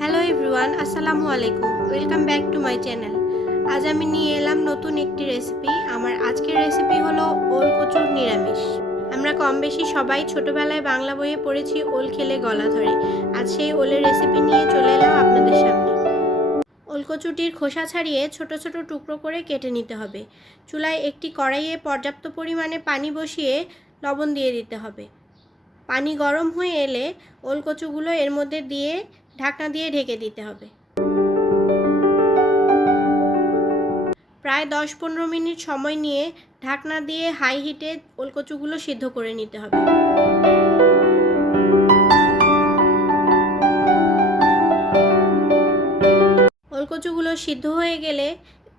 Hello everyone, আসসালামু আলাইকুম। Welcome back to my channel. আজ আমি নিয়ে এলাম নতুন একটি রেসিপি। আমার আজকের রেসিপি হলো ওল কচুর নিরামিষ। আমরা কম বেশি সবাই ছোটোবেলায় বাংলা বইয়ে পড়েছি ওল খেলে গলা ধরে। আজ সেই ওলের রেসিপি নিয়ে চলে এলাম আপনাদের সামনে। ওল কচুটির খোসা ছাড়িয়ে ছোট ছোট টুকরো করে কেটে নিতে হবে। চুলায় একটি কড়াইয়ে পর্যাপ্ত পরিমাণে পানি বসিয়ে লবণ দিয়ে দিতে হবে। পানি গরম হয়ে এলে ওল কচুগুলো এর মধ্যে দিয়ে ঢাকনা দিয়ে ঢেকে দিতে হবে। প্রায় 10-15 মিনিট সময় নিয়ে ঢাকনা দিয়ে হাই হিটে ওল কচুগুলো সিদ্ধ করে নিতে হবে। ওল কচুগুলো সিদ্ধ হয়ে গেলে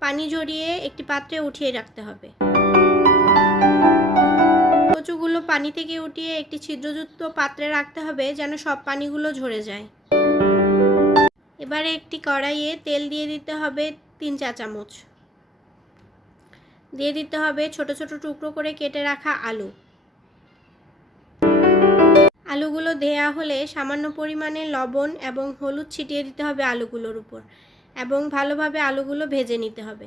পানি ঝরিয়ে একটি পাত্রে উঠিয়ে রাখতে হবে। কচুগুলো পানি থেকে উঠিয়ে একটি ছিদ্রযুক্ত পাত্রে রাখতে হবে যেন সব পানিগুলো ঝরে যায়। এবারে একটি কড়াইয়ে তেল দিয়ে দিতে হবে 3 চা চামচ। দিয়ে দিতে হবে ছোট ছোট টুকরো করে কেটে রাখা আলু। আলুগুলো দেয়া হলে সামান্য পরিমাণে লবণ এবং হলুদ ছিটিয়ে দিতে হবে আলুগুলোর উপর এবং ভালোভাবে আলুগুলো ভেজে নিতে হবে।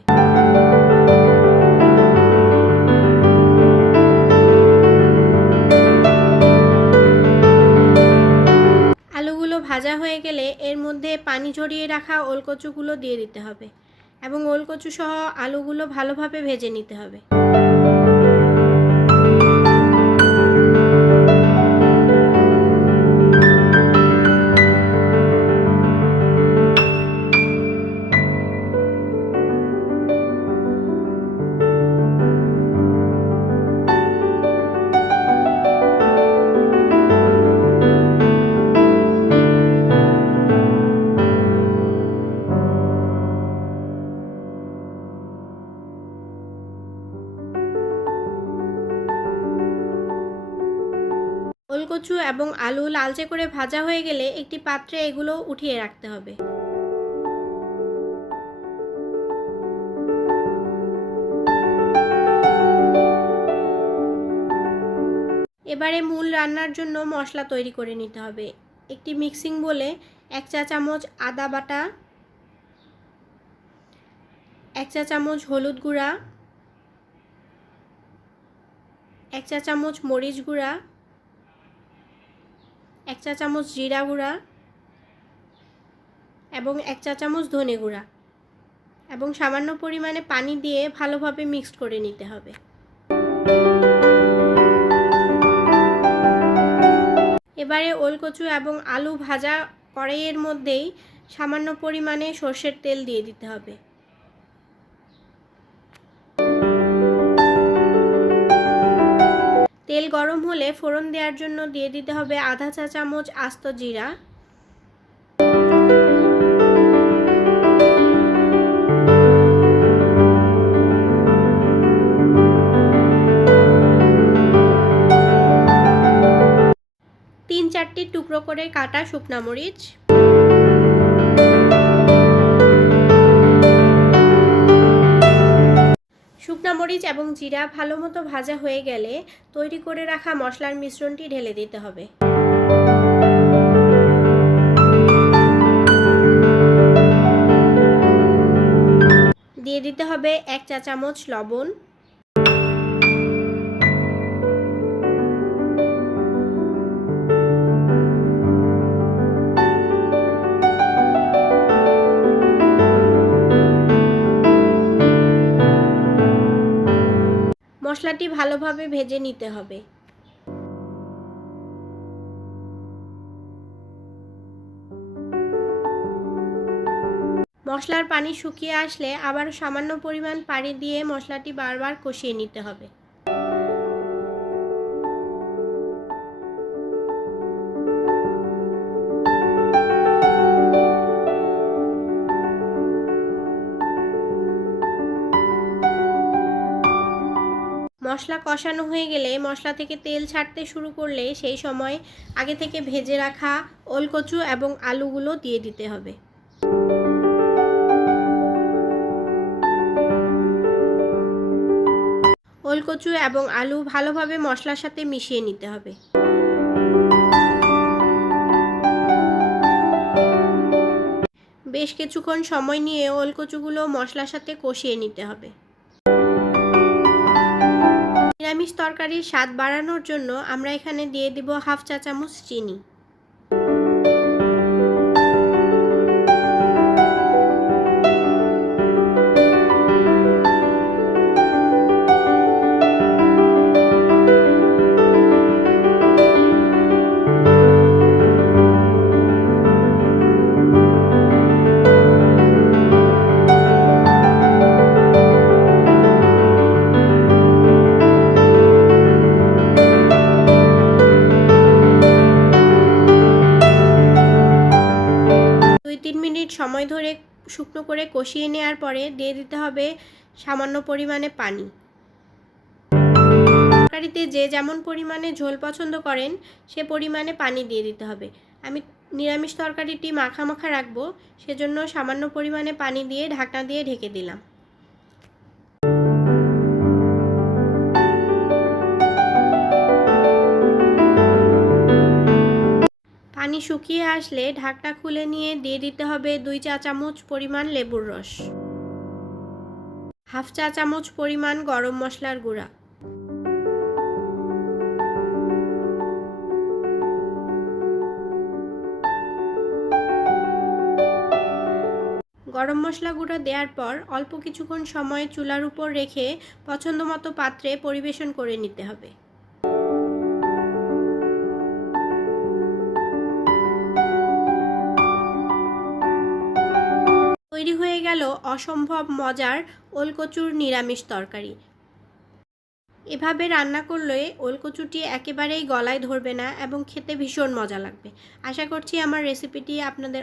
আলুগুলো ভাজা হয়ে গেলে এর মধ্যে পানি ঝরিয়ে রাখা ওলকচুগুলো দিয়ে দিতে হবে এবং ওলকচু সহ আলুগুলো ভালোভাবে ভেজে নিতে হবে। ওলকচু এবং আলু লালচে করে ভাজা হয়ে গেলে একটি পাত্রে এগুলো উঠিয়ে রাখতে হবে। এবারে মূল রান্নার জন্য মশলা তৈরি করে নিতে হবে। একটি মিক্সিং বোলে 1 চা চামচ আদা বাটা, 1 চা চামচ হলুদ গুঁড়া, 1 চা চামচ মরিচ গুঁড়া, 1 চা চামচ জিরা গুঁড়া এবং 1 চা চামচ ধনে গুঁড়া এবং সামান্য পরিমাণে পানি দিয়ে ভালোভাবে মিক্সড করে নিতে হবে। এবারে ওলকচু এবং আলু ভাজা কড়াইয়ের মধ্যেই সামান্য পরিমাণে সরষের তেল দিয়ে দিতে হবে। তেল গরম হলে ফোড়ন দেওয়ার জন্য দিয়ে দিতে হবে আধা চা চামচ আস্ত জিরা, তিন চারটি টুকরো করে কাটা শুকনা মরিচ, শুকনা মরিচ এবং জিরা ভালোমতো ভাজা হয়ে গেলে তৈরি করে রাখা মশলার মিশ্রণটি ঢেলে দিতে হবে। দিয়ে দিতে হবে 1 চা চামচ লবণ, মশলাটি ভালোভাবে ভেজে নিতে হবে। মশলার পানি শুকিয়ে আসলে আবার সামান্য পরিমাণ পানি দিয়ে মশলাটি বারবার কষিয়ে নিতে হবে। মশলা কষানো হয়ে গেলে মশলা থেকে তেল ছাড়তে শুরু করলে সেই সময় আগে থেকে ভেজে রাখা ওলকচু এবং আলুগুলো দিয়ে দিতে হবে। ওলকচু এবং আলু ভালোভাবে মশলার সাথে মিশিয়ে নিতে হবে। বেশ কিছুক্ষণ সময় নিয়ে ওলকচুগুলো মশলার সাথে কষিয়ে নিতে হবে। নিরামিষ তরকারির স্বাদ বাড়ানোর জন্য আমরা এখানে দিয়ে দিব 1/2 চা চামচ চিনি। মিনিট সময় ধরে শুকনো করে কষিয়ে নেওয়ার পরে দিয়ে দিতে হবে সামান্য পরিমাণে পানি। তরকারিতে যে যেমন পরিমাণে ঝোল পছন্দ করেন সে পরিমাণে পানি দিয়ে দিতে হবে। আমি নিরামিষ তরকারিটি মাখা মাখা রাখবো, সেজন্য সামান্য পরিমাণে পানি দিয়ে ঢাকনা দিয়ে ঢেকে দিলাম। পানি শুকিয়ে আসলে ঢাকনা খুলে নিয়ে দিয়ে দিতে হবে 2 চা চামচ পরিমাণ লেবুর রস, 1/2 চা চামচ পরিমাণ গরম মশলার গুঁড়া, গরম মশলা গুঁড়া দেওয়ার পর অল্প কিছুক্ষণ সময় চুলার উপর রেখে পছন্দমতো পাত্রে পরিবেশন করে নিতে হবে। তৈরি হয়ে গেল অসম্ভব মজার ওলকচুর নিরামিষ তরকারি। এভাবে রান্না করলে ওলকচুটি একেবারেই গলায় ধরবে না এবং খেতে ভীষণ মজা লাগবে। আশা করছি আমার রেসিপিটি আপনাদের